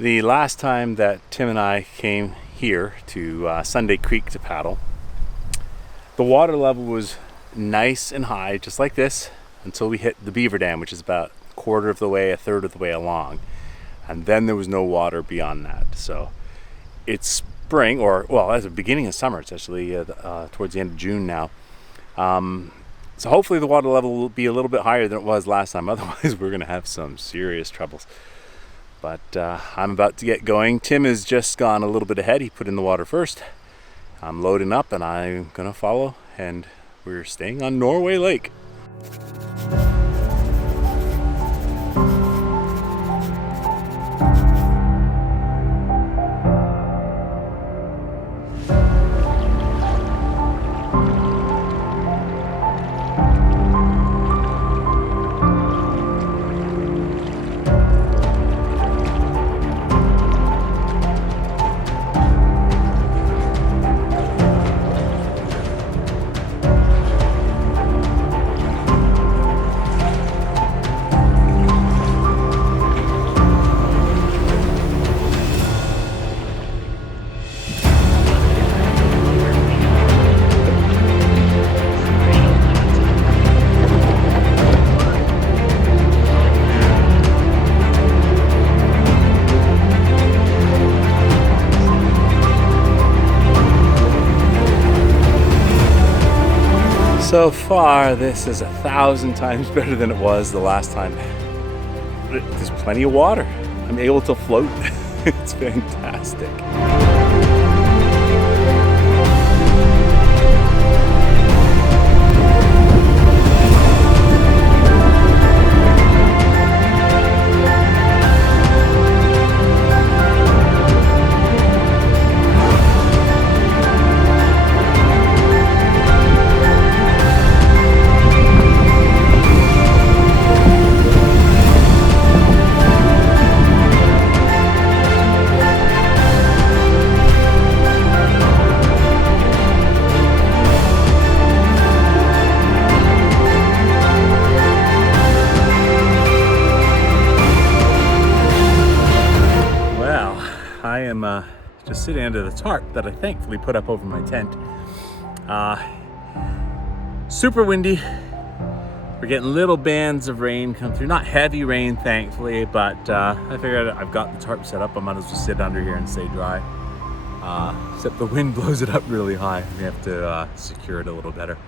The last time that Tim and I came here to Sunday Creek to paddle, the water level was nice and high, just like this, until we hit the beaver dam, which is about a quarter of the way, a third of the way along. And then there was no water beyond that. So it's spring, or well, at the beginning of summer. It's actually towards the end of June now. So hopefully the water level will be a little bit higher than it was last time. Otherwise, we're going to have some serious troubles. But I'm about to get going. Tim has just gone a little bit ahead. He put in the water first. I'm loading up and I'm going to follow. And we're staying on Norway Lake. So far, this is 1,000 times better than it was the last time. There's plenty of water. I'm able to float. It's fantastic. I am just sitting under the tarp that I thankfully put up over my tent. Super windy. We're getting little bands of rain come through. Not heavy rain, thankfully, but I figured I've got the tarp set up. I might as well sit under here and stay dry. Except the wind blows it up really high. We have to secure it a little better.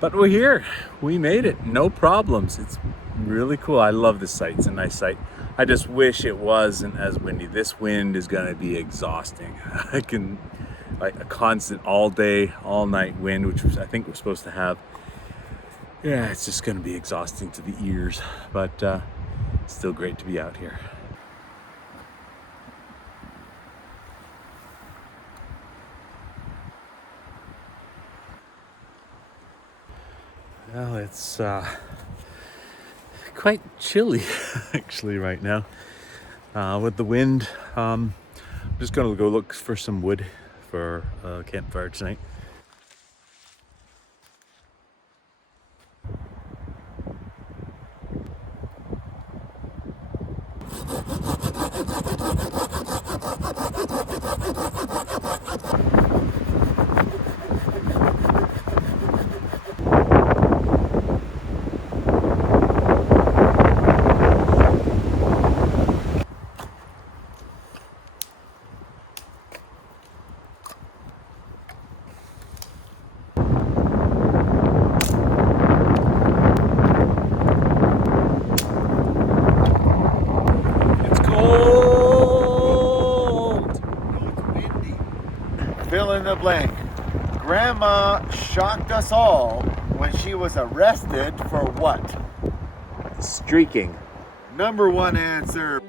But we're here. We made it. No problems. It's really cool. I love this site. It's a nice site. I just wish it wasn't as windy. This wind is going to be exhausting. I can, like a constant all day, all night wind, which I think we're supposed to have. Yeah, it's just going to be exhausting to the ears, but it's still great to be out here. Well, it's quite chilly actually right now with the wind. I'm just gonna go look for some wood for a campfire tonight. Fill in the blank. Grandma shocked us all when she was arrested for what? Streaking. Number one answer.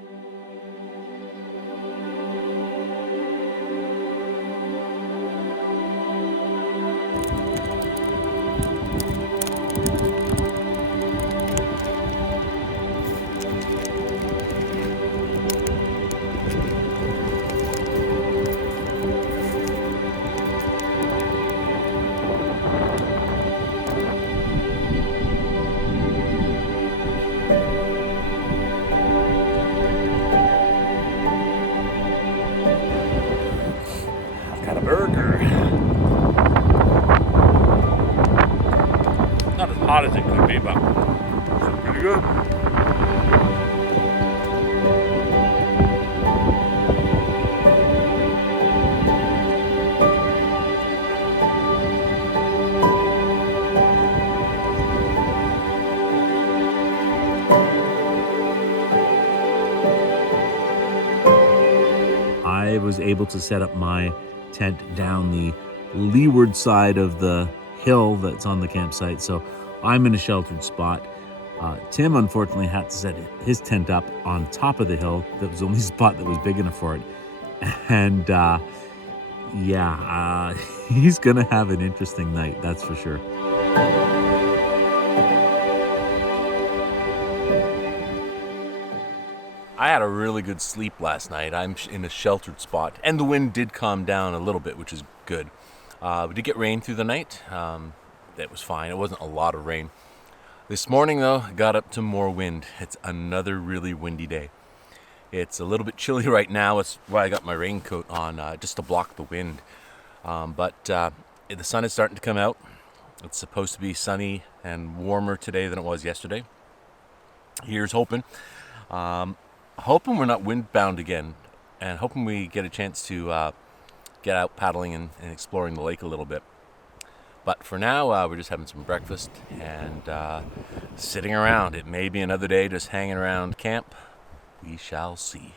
shape up. So pretty good. I was able to set up my tent down the leeward side of the hill that's on the campsite, so I'm in a sheltered spot. Tim unfortunately had to set his tent up on top of the hill. That was the only spot that was big enough for it. And he's gonna have an interesting night, that's for sure. I had a really good sleep last night. I'm in a sheltered spot, and the wind did calm down a little bit, which is good. We did get rain through the night. That was fine. It wasn't a lot of rain. This morning, though, got up to more wind. It's another really windy day. It's a little bit chilly right now. That's why I got my raincoat on, just to block the wind. But the sun is starting to come out. It's supposed to be sunny and warmer today than it was yesterday. Here's hoping. Hoping we're not windbound again, and hoping we get a chance to get out paddling and exploring the lake a little bit. But for now, we're just having some breakfast and sitting around. It may be another day just hanging around camp. We shall see.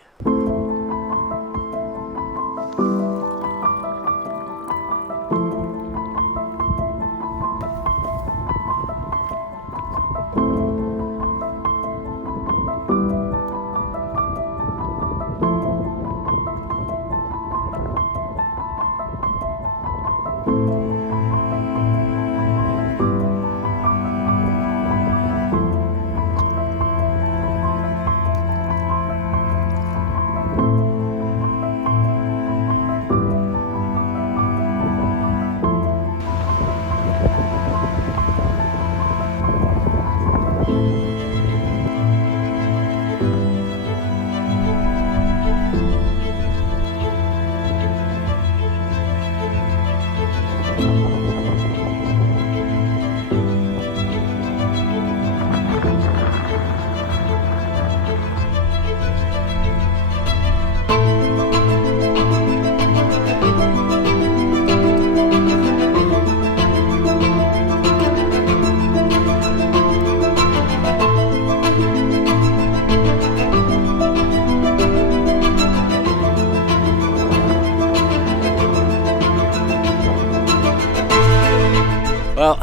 Well,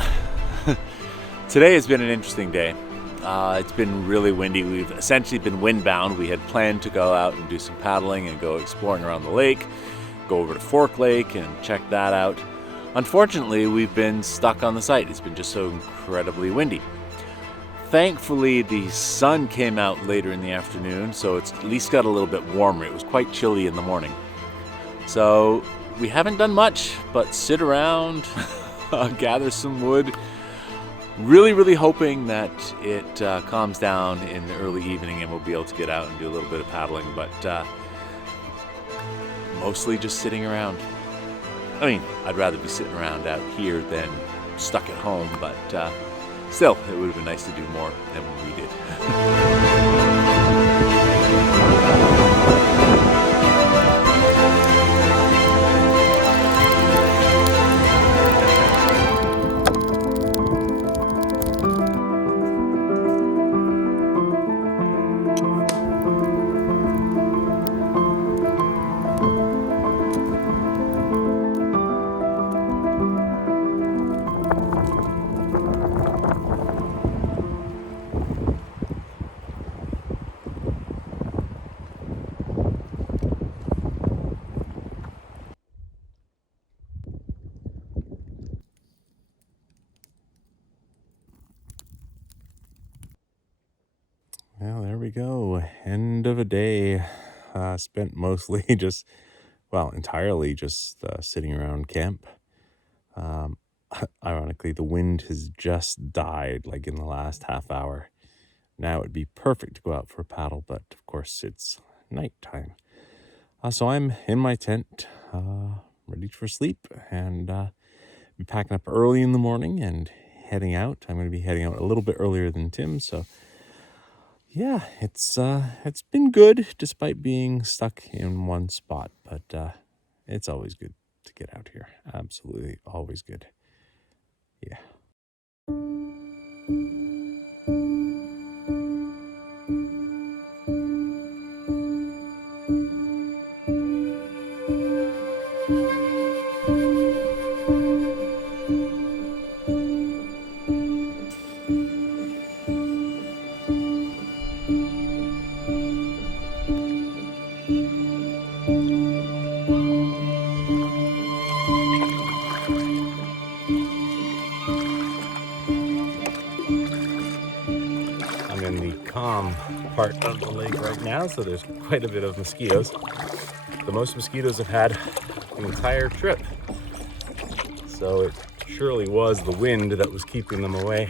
today has been an interesting day. It's been really windy. We've essentially been windbound. We had planned to go out and do some paddling and go exploring around the lake, go over to Fork Lake and check that out. Unfortunately, we've been stuck on the site. It's been just so incredibly windy. Thankfully, the sun came out later in the afternoon, so it's at least got a little bit warmer. It was quite chilly in the morning. So we haven't done much but sit around, gather some wood, really hoping that it calms down in the early evening and we'll be able to get out and do a little bit of paddling, but mostly just sitting around. I mean, I'd rather be sitting around out here than stuck at home, but still, it would have been nice to do more than we did. Well, there we go. End of a day. Spent mostly entirely just sitting around camp. Ironically, the wind has just died like in the last half hour. Now it'd be perfect to go out for a paddle, but of course it's nighttime. So I'm in my tent, ready for sleep, and be packing up early in the morning and heading out. I'm going to be heading out a little bit earlier than Tim, so yeah, it's been good despite being stuck in one spot, but it's always good to get out here. Absolutely always good. Yeah. I'm in the calm part of the lake right now, so there's quite a bit of mosquitoes. The most mosquitoes I've had the entire trip. So it surely was the wind that was keeping them away.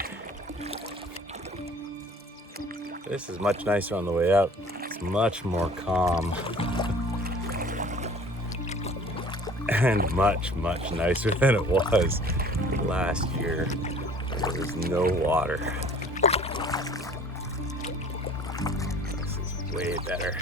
This is much nicer on the way out. It's much more calm. And much, much nicer than it was last year. There was no water. This is way better.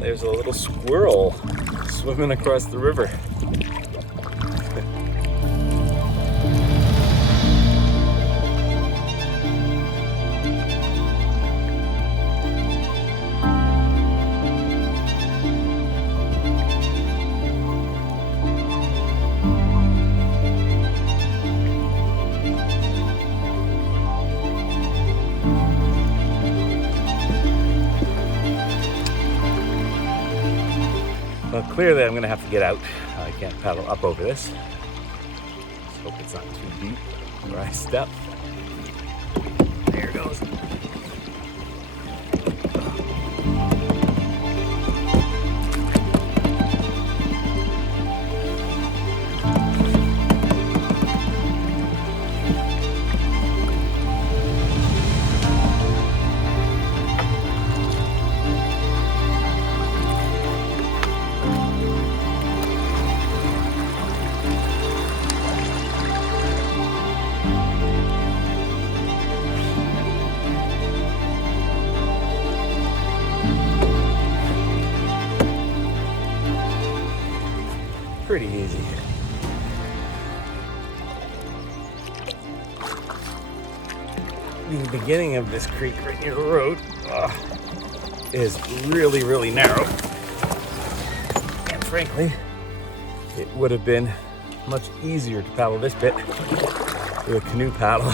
There's a little squirrel swimming across the river. Well, clearly I'm gonna have to get out. I can't paddle up over this. Just hope it's not too deep where I step. There it goes. Pretty easy. The beginning of this creek right near the road is really, really narrow. And frankly, it would have been much easier to paddle this bit with a canoe paddle.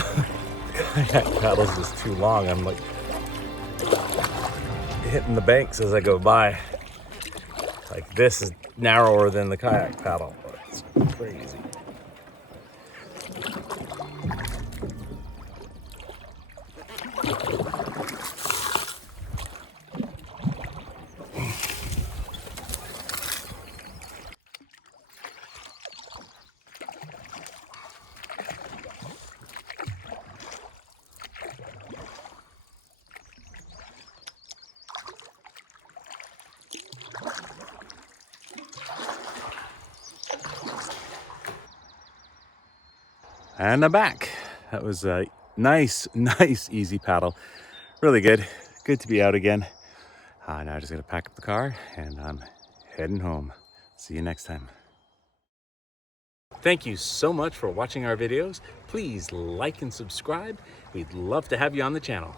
Kayak paddles is too long. I'm like hitting the banks as I go by. Like this is narrower than the kayak paddle. It's crazy. And I'm back. That was a nice, easy paddle. Really good. Good to be out again. Now I just gotta pack up the car and I'm heading home. See you next time. Thank you so much for watching our videos. Please like and subscribe. We'd love to have you on the channel.